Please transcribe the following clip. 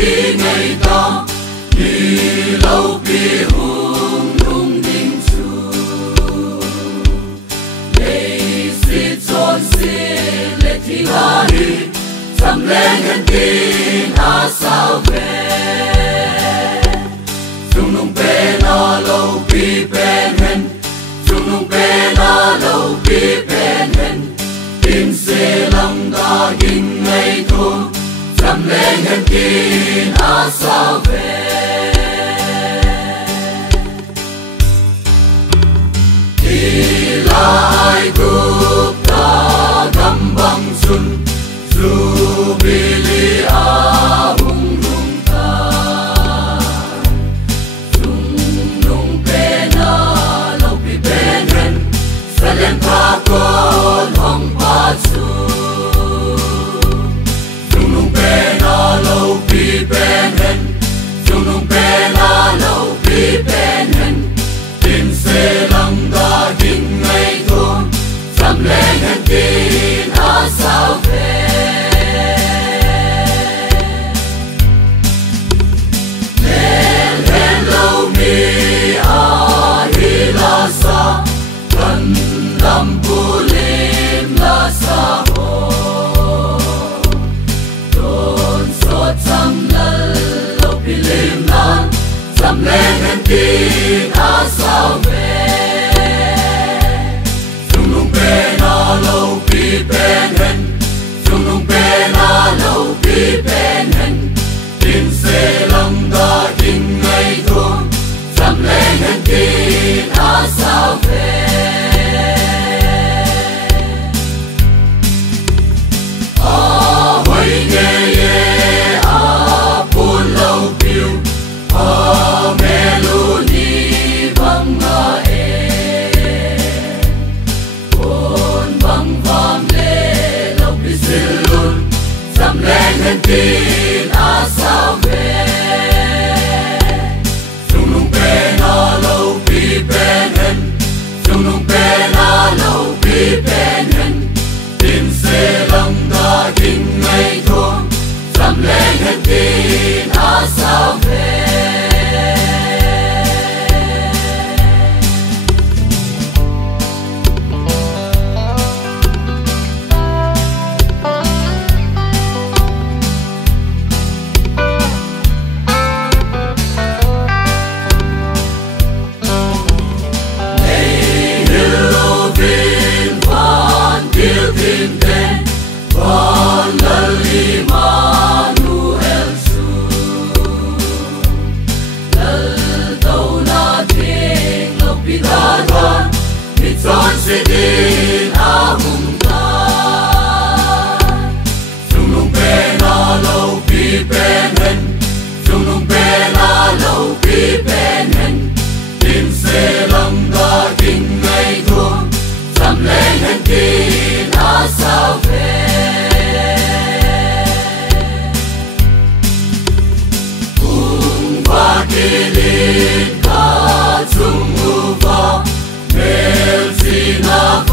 khi ngày ta đi lâu bi hùng lung đình chu lấy xịt tròn xịt lệ thi la đi chăm lên gần tin a sao về chung nung pe na lâu bi ben hen chung nung pe na lâu bi ben hen tin se lam ta ging ngày thôn chăm lên gần tin a sao về Ilai gupta gambang sun Zubili ahung lung ta Chung nung pena lau pi ben hen Salen pa kon hong pa su Chung nung pena lau pi ben hen Chung nung pena lau pi ben hen Tin se lang da ging ngày thôn chăm lên hết tin a sao về lên lên lâu mi a hi la sa gần lâm bu lim la sa ho đồn so chăm lal lâu pi lim lan chăm lên hết tin a sao về lâu pi ben hen chung nung pe na lâu pi ben hen tin se lang da kinh ngày thôn chăm lên hen tin a sao về a hoy nghe ye a pun lâu piu a melody vang nga chăm lên hết tin a sao về chung nung pe na lâu pi ben hen chung nung pe na lâu pi ben hen tin se lang da kinh ngày thôn chăm lên hết tin a sao về Son se din a hung ta chung nung pe na lâu pi ben hen chung nung pe na lâu pi ben hen tin se lang da kinh ngày thôn chăm lên hen tin a sao về hung va kilin ka chung u va Sina